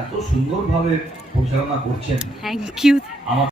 এত সুন্দরভাবে পরিচালনা করছেন। থ্যাংক ইউ আমার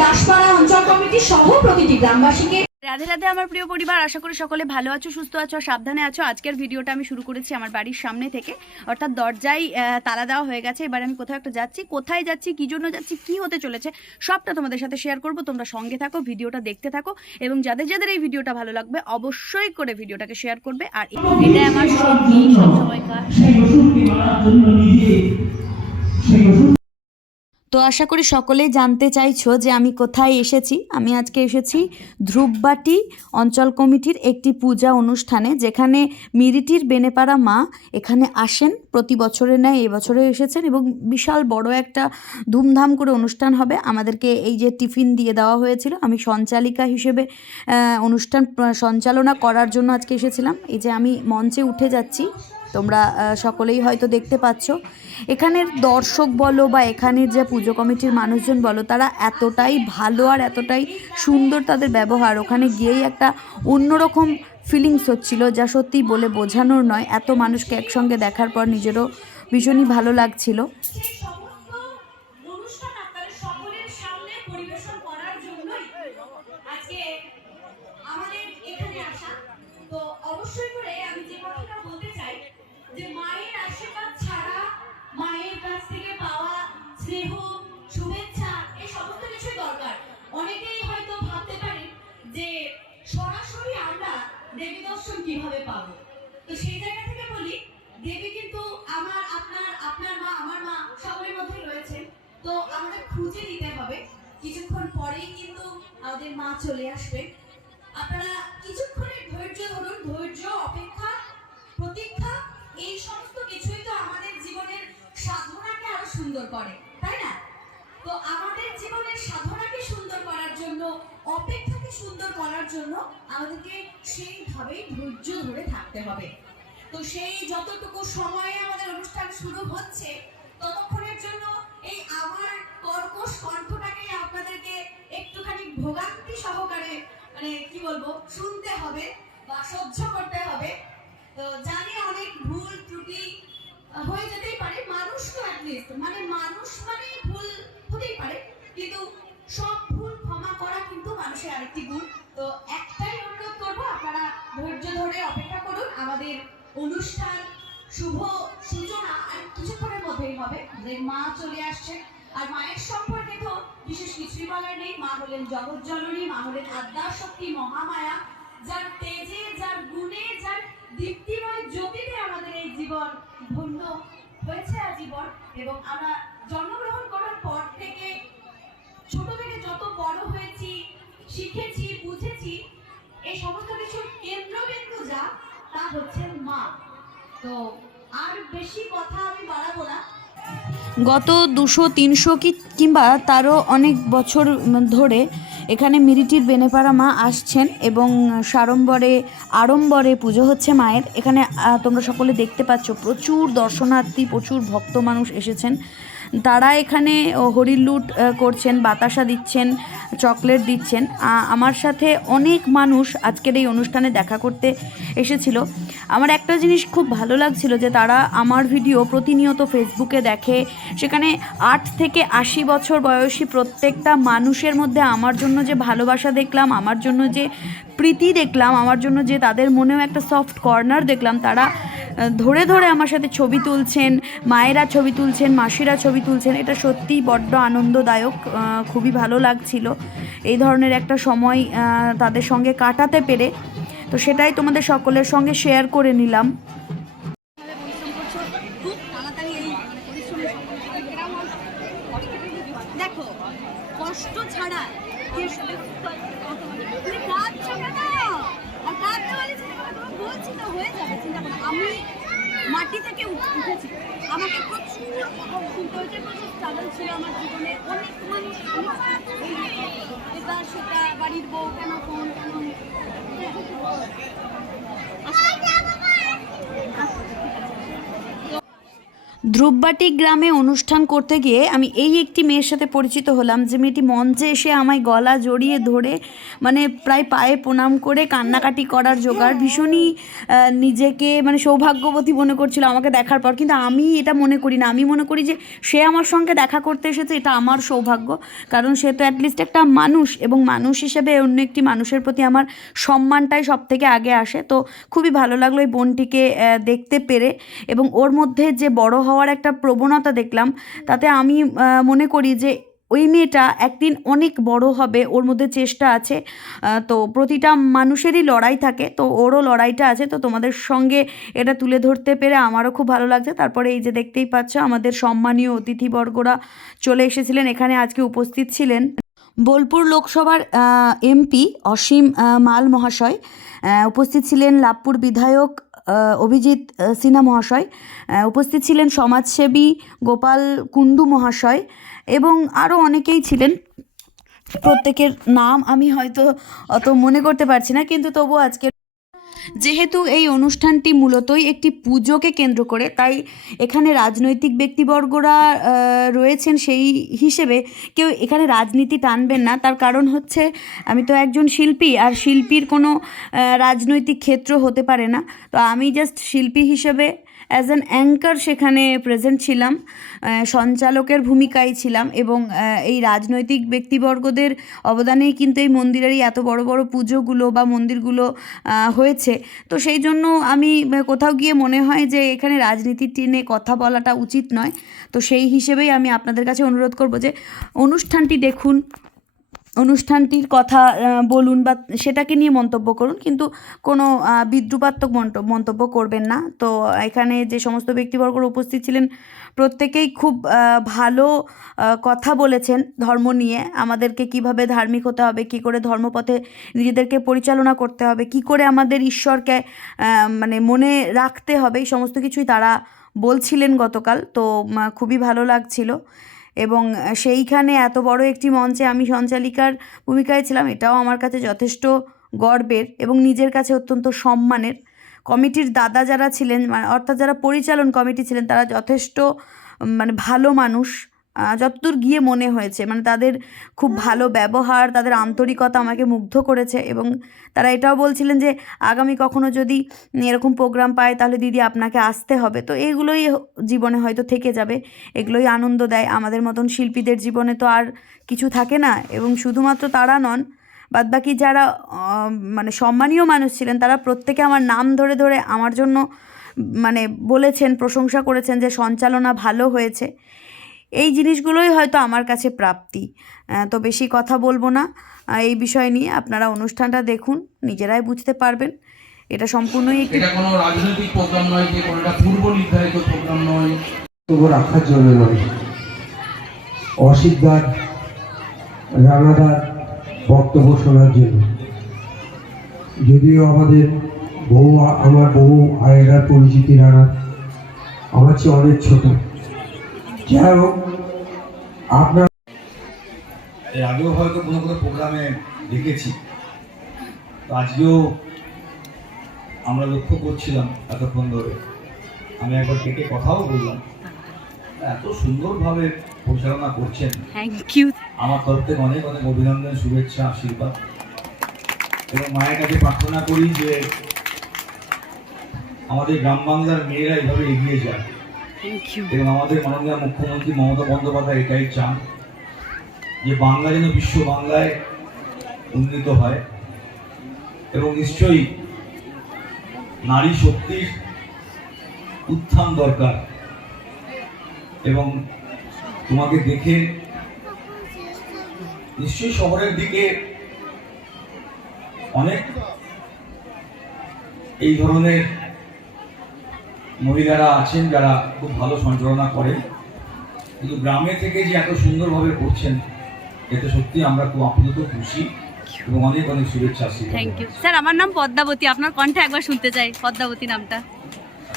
দাসপাড়া অঞ্চল কমিটি সহ প্রতিটি গ্রামবাসীকে রাধে রাধে আমার প্রিয় পরিবার আশা করি সকলে ভালো আছো সুস্থ আছো আর সাবধানে আছো। আজকের ভিডিওটা আমি শুরু করেছি আমার বাড়ির সামনে থেকে। অর্থাৎ দরজায় আহ, তালা দেওয়া হয়ে গেছে। এবার আমি কোথাও একটা যাচ্ছি। কোথায় যাচ্ছি কী জন্য যাচ্ছি কি হতে চলেছে সবটা তোমাদের সাথে শেয়ার করব। তোমরা সঙ্গে থাকো ভিডিওটা দেখতে থাকো। এবং যাদের যাদের এই ভিডিওটা ভালো লাগবে অবশ্যই করে ভিডিওটাকে শেয়ার করবে। আর এটা আমার সত্যি সবসময়কার। তো আশা করি সকলেই জানতে চাইছো যে আমি কোথায় এসেছি। আমি আজকে এসেছি ধ্রুববাটি অঞ্চল কমিটির একটি পূজা অনুষ্ঠানে, যেখানে মিরিটির বেনেপাড়া মা এখানে আসেন, প্রতি বছরে নেয় এবছরে এসেছেন এবং বিশাল বড় একটা ধুমধাম করে অনুষ্ঠান হবে। আমাদেরকে এই যে টিফিন দিয়ে দেওয়া হয়েছিল, আমি সঞ্চালিকা হিসেবে অনুষ্ঠান সঞ্চালনা করার জন্য আজকে এসেছিলাম। এই যে আমি মঞ্চে উঠে যাচ্ছি তোমরা সকলেই হয়তো দেখতে পাচ্ছ। এখানের দর্শক বলো বা এখানের যে পুজো কমিটির মানুষজন বলো, তারা এতটাই ভালো আর এতটাই সুন্দর তাদের ব্যবহার। ওখানে গিয়েই একটা অন্যরকম ফিলিংস হচ্ছিল, যা সত্যি বলে বোঝানোর নয়। এত মানুষকে একসঙ্গে দেখার পর নিজেরও ভীষণই ভালো লাগছিল। দর্শন কীভাবে পাবো? তো সেই জায়গা থেকে বলি, দেবী কিন্তু আমার, আপনার আপনার মা, আমার মা সকলের মধ্যে রয়েছে তো আমাদের খুঁজে নিতে হবে। কিছুক্ষণ পরেই কিন্তু আমাদের মা চলে আসবে আপনারা কিছুক্ষণের ধৈর্য ধরুন, ধৈর্য, অপেক্ষা, প্রতীক্ষা, এই সমস্ত কিছুই তো আমাদের জীবনের সাধনাকে আরও সুন্দর করে, তাই না? তো আমাদের জীবনের সাধনাকে সুন্দর করার জন্য, অপেক্ষাকে সুন্দর করার জন্য আমাদেরকে সেইভাবেই ধৈর্য ধরে থাকতে হবে। তো সেই যতটুকু সময়ে আমাদের অনুষ্ঠান শুরু হচ্ছে, ততক্ষণের জন্য এই আমার কর্কশ কণ্ঠটাকে আপনাদেরকে একটুখানি ভোগান্তি সহকারে মানে কি বলব, শুনতে হবে বা সহ্য করতে হবে। তো জানি অনেক ভুল ত্রুটি হয়ে যেতেই পারে, মানুষ তো অ্যাটলিস্ট মানে মানুষ মানে ভুল হতেই পারে, কিন্তু সব করা কিন্তু মানুষের আরেকটি গুণ। তো একটাই অনুরোধ করব, আপনারা ধৈর্য ধরে অপেক্ষা করুন। আমাদের অনুষ্ঠান শুভ সূচনা আর কিছুক্ষণের মধ্যেই হবে। যে মা চলে আসছে। আর মায়ের সম্পর্কে তো বিশেষ কিছুই বলার নেই। মা হলেন জগৎ জননী, মা হলেন আদ্যা শক্তি, মহামায়া। যার তেজে, যার গুণে, যার দীপ্তিময় জ্যোতিতে আমাদের এই জীবন ধন্য হয়েছে আজীবন। এবং আমরা জন্মগ্রহণ করার পর থেকে ছোট থেকে যত বড় হয়েছি, শিখেছি, বুঝেছি, এই সমস্ত কিছুর কেন্দ্রবিন্দু যা, তা হচ্ছে মা। তো আর বেশি কথা আমি বাড়াবো না। গত দুশো, তিনশো কি, কিংবা তারও অনেক বছর ধরে এখানে মিরিটির বেনেপাড়া মা আসছেন এবং সাড়ম্বরে, আড়ম্বরে পুজো হচ্ছে মায়ের। এখানে তোমরা সকলে দেখতে পাচ্ছ, প্রচুর দর্শনার্থী, প্রচুর ভক্ত মানুষ এসেছেন। তারা এখানে ও, হরির লুট করছেন বাতাসা দিচ্ছেন চকলেট দিচ্ছেন। আমার সাথে অনেক মানুষ আজকের এই অনুষ্ঠানে দেখা করতে এসেছিল। আমার একটা জিনিস খুব ভালো লাগছিল যে তারা আমার ভিডিও প্রতিনিয়ত ফেসবুকে দেখে সেখানে আট থেকে আশি বছর বয়সী প্রত্যেকটা মানুষের মধ্যে আমার জন্য যে ভালোবাসা দেখলাম আমার জন্য যে প্রীতি দেখলাম আমার জন্য যে তাদের মনেও একটা সফট কর্নার দেখলাম তারা ধরে ধরে আমার সাথে ছবি তুলছেন, মায়েরা ছবি তুলছেন, মাসিরা ছবি তুলছেন, এটা সত্যিই বড্ড আনন্দদায়ক খুবই ভালো লাগছিল। এই ধরনের একটা সময় তাদের সঙ্গে কাটাতে পেরে। তো সেটাই তোমাদের সকলের সঙ্গে শেয়ার করে নিলাম। আমি মাটি থেকে উঠ- উঠেছি। আমাকে প্রচুর শুনতে হয়েছে, প্রচুর ছিল আমার জীবনে। অনেক মানুষ সেটা বাড়ির বউ কেন ফোন কেন ধ্রুববাটি গ্রামে অনুষ্ঠান করতে গিয়ে আমি এই একটি মেয়ের সাথে পরিচিত হলাম যে মেয়েটি মঞ্চে এসে আমায় গলা জড়িয়ে ধরে মানে প্রায় পায়ে প্রণাম করে কান্নাকাটি করার জোগাড়, ভীষণই নিজেকে মানে সৌভাগ্যবতী মনে করছিল আমাকে দেখার পর। কিন্তু আমি এটা মনে করি না। আমি মনে করি যে সে আমার সঙ্গে দেখা করতে এসেছে, এটা আমার সৌভাগ্য। কারণ সে তো অ্যাটলিস্ট একটা মানুষ এবং মানুষ হিসেবে অন্য একটি মানুষের প্রতি আমার সম্মানটাই সব থেকে আগে আসে। তো খুবই ভালো লাগল এই বোনটিকে দেখতে পেরে এবং ওর মধ্যে যে বড় হওয়ার একটা প্রবণতা দেখলাম। তাতে আমি মনে করি যে ওই মেয়েটা একদিন অনেক বড় হবে, ওর মধ্যে চেষ্টা আছে তো প্রতিটা মানুষেরই লড়াই থাকে, তো ওরও লড়াইটা আছে, তো তোমাদের সঙ্গে এটা তুলে ধরতে পেরে আমারও খুব ভালো লাগছে। তারপরে এই যে দেখতেই পাচ্ছ, আমাদের সম্মানীয় অতিথিবর্গরা চলে এসেছিলেন, এখানে আজকে উপস্থিত ছিলেন। বোলপুর লোকসভার এমপি অসীম মাল মহাশয় উপস্থিত ছিলেন লাভপুর বিধায়ক অভিজিৎ সিনহা মহাশয় উপস্থিত ছিলেন সমাজসেবী গোপাল কুণ্ডু মহাশয় এবং আরও অনেকেই ছিলেন। প্রত্যেকের নাম আমি হয়তো অত মনে করতে পারছি না, কিন্তু তবু আজকে যেহেতু এই অনুষ্ঠানটি মূলতই একটি পুজোকে কেন্দ্র করে, তাই এখানে রাজনৈতিক ব্যক্তিবর্গরা রয়েছেন সেই হিসেবে কেউ এখানে রাজনীতি টানবেন না। তার কারণ হচ্ছে, আমি তো একজন শিল্পী, আর শিল্পীর কোনো রাজনৈতিক ক্ষেত্র হতে পারে না। তো আমি জাস্ট শিল্পী হিসেবে অ্যাজ অ্যান অ্যাঙ্কার সেখানে প্রেজেন্ট ছিলাম সঞ্চালকের ভূমিকায় ছিলাম এবং এই রাজনৈতিক ব্যক্তিবর্গদের অবদানেই কিন্তু এই মন্দিরের এই এত বড় বড় পুজোগুলো বা মন্দিরগুলো হয়েছে। তো সেই জন্য আমি কোথাও গিয়ে মনে হয় যে এখানে রাজনীতি টেনে কথা বলাটা উচিত নয়। তো সেই হিসেবেই আমি আপনাদের কাছে অনুরোধ করব যে অনুষ্ঠানটি দেখুন। অনুষ্ঠানটির কথা বলুন বা সেটাকে নিয়ে মন্তব্য করুন। কিন্তু কোনো বিদ্রুপাত্মক মন্ত- মন্তব্য করবেন না। তো এখানে যে সমস্ত ব্যক্তিবর্গরা উপস্থিত ছিলেন, প্রত্যেকেই খুব ভালো কথা বলেছেন ধর্ম নিয়ে। আমাদেরকে কীভাবে ধার্মিক হতে হবে, কি করে ধর্মপথে নিজেদেরকে পরিচালনা করতে হবে, কি করে আমাদের ঈশ্বরকে মানে মনে রাখতে হবে, এই সমস্ত কিছুই তারা বলছিলেন গতকাল। তো খুবই ভালো লাগছিল। এবং সেইখানে এত বড় একটি মঞ্চে আমি সঞ্চালিকার ভূমিকায় ছিলাম, এটাও আমার কাছে যথেষ্ট গর্বের এবং নিজের কাছে অত্যন্ত সম্মানের। কমিটির দাদা যারা ছিলেন মানে অর্থাৎ যারা পরিচালন কমিটি ছিলেন, তারা যথেষ্ট মানে ভালো মানুষ। যতদূর গিয়ে মনে হয়েছে মানে তাদের খুব ভালো ব্যবহার, তাদের আন্তরিকতা আমাকে মুগ্ধ করেছে এবং তারা এটাও বলছিলেন যে, আগামী কখনো যদি এরকম প্রোগ্রাম পায়, তাহলে দিদি আপনাকে আসতে হবে। তো এগুলোই জীবনে হয়তো থেকে যাবে, এগুলোই আনন্দ দেয়। আমাদের মতন শিল্পীদের জীবনে তো আর কিছু থাকে না এবং শুধুমাত্র তারা নন, বাদবাকি যারা মানে সম্মানীয় মানুষ ছিলেন, তারা প্রত্যেকে আমার নাম ধরে ধরে আমার জন্য মানে বলেছেন, প্রশংসা করেছেন যে, সঞ্চালনা ভালো হয়েছে। এই জিনিসগুলোই হয়তো আমার কাছে প্রাপ্তি। তো বেশি কথা বলব না। এই বিষয় নিয়ে আপনারা অনুষ্ঠানটা দেখুন নিজেরাই বুঝতে পারবেন। এটা সম্পূর্ণই একটি এটা কোনো রাজনৈতিক প্রোগ্রাম নয় যে কোনো একটা পূর্ব নির্ধারিত প্রোগ্রাম নয়। বক্তব্য রাখার জন্য নয়। অসিদ্ধার রানাদার বক্তব্য শোনার জন্য। যদিও আমাদের বহু আমার বহু আগেকার পরিচিতি রানা আমার চেয়ে অনেক ছোট। যাই হোক আপনার এর আগেও হয়তো কোনো কোনো প্রোগ্রামে দেখেছি। তো আজকেও আমরা লক্ষ্য করছিলাম এতক্ষণ ধরে। আমি একবার ডেকে কথাও বললাম। এত সুন্দরভাবে পরিচালনা করছেন। আমার তরফ থেকে অনেক অনেক অভিনন্দন শুভেচ্ছা আশীর্বাদ। এবং মায়ের কাছে প্রার্থনা করি যে আমাদের গ্রাম বাংলার মেয়েরা এভাবে এগিয়ে যায়। এবং আমাদের মাননীয় মুখ্যমন্ত্রী মমতা বন্দ্যোপাধ্যায় এটাই চান যে বাংলা যেন বিশ্ব বাংলায় উন্নীত হয়। এবং নিশ্চয়ই নারী শক্তির উত্থান দরকার। এবং তোমাকে দেখে নিশ্চয়ই শহরের দিকে অনেক এই ধরনের মহিলারা আছেন যারা খুব ভালো সঞ্চালনা করেন কিন্তু গ্রামে থেকে যে এত সুন্দরভাবে করছেন এতে সত্যি আমরা খুব আপ্লুত খুশি এবং অনেক অনেক শুভেচ্ছা আশীর্বাদ থ্যাংক ইউ স্যার আমার নাম পদ্মাবতী। আপনার কণ্ঠে একবার শুনতে চাই পদ্মাবতী নামটা।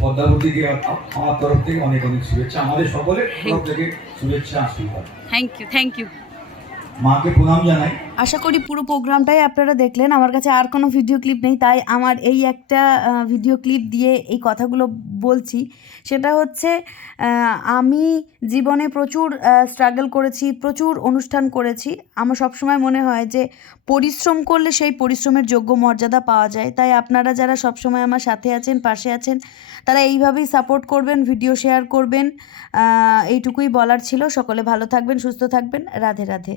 পদ্মাবতীকে আমার তরফ থেকে অনেক অনেক শুভেচ্ছা আমাদের সকলের তরফ থেকে শুভেচ্ছা আশীর্বাদ। থ্যাংক ইউ থ্যাংক ইউ মাকে প্রণাম জানাই। আশা করি পুরো প্রোগ্রামটাই আপনারা দেখলেন। আমার কাছে আর কোনো ভিডিও ক্লিপ নেই, তাই আমার এই একটা ভিডিও ক্লিপ দিয়ে এই কথাগুলো বলছি। সেটা হচ্ছে আমি জীবনে প্রচুর স্ট্রাগল করেছি, প্রচুর অনুষ্ঠান করেছি। আমার সবসময় মনে হয় যে পরিশ্রম করলে সেই পরিশ্রমের যোগ্য মর্যাদা পাওয়া যায়। তাই আপনারা যারা সবসময় আমার সাথে আছেন, পাশে আছেন, তারা এইভাবেই সাপোর্ট করবেন ভিডিও শেয়ার করবেন। এইটুকুই বলার ছিল। সকলে ভালো থাকবেন, সুস্থ থাকবেন। রাধে রাধে।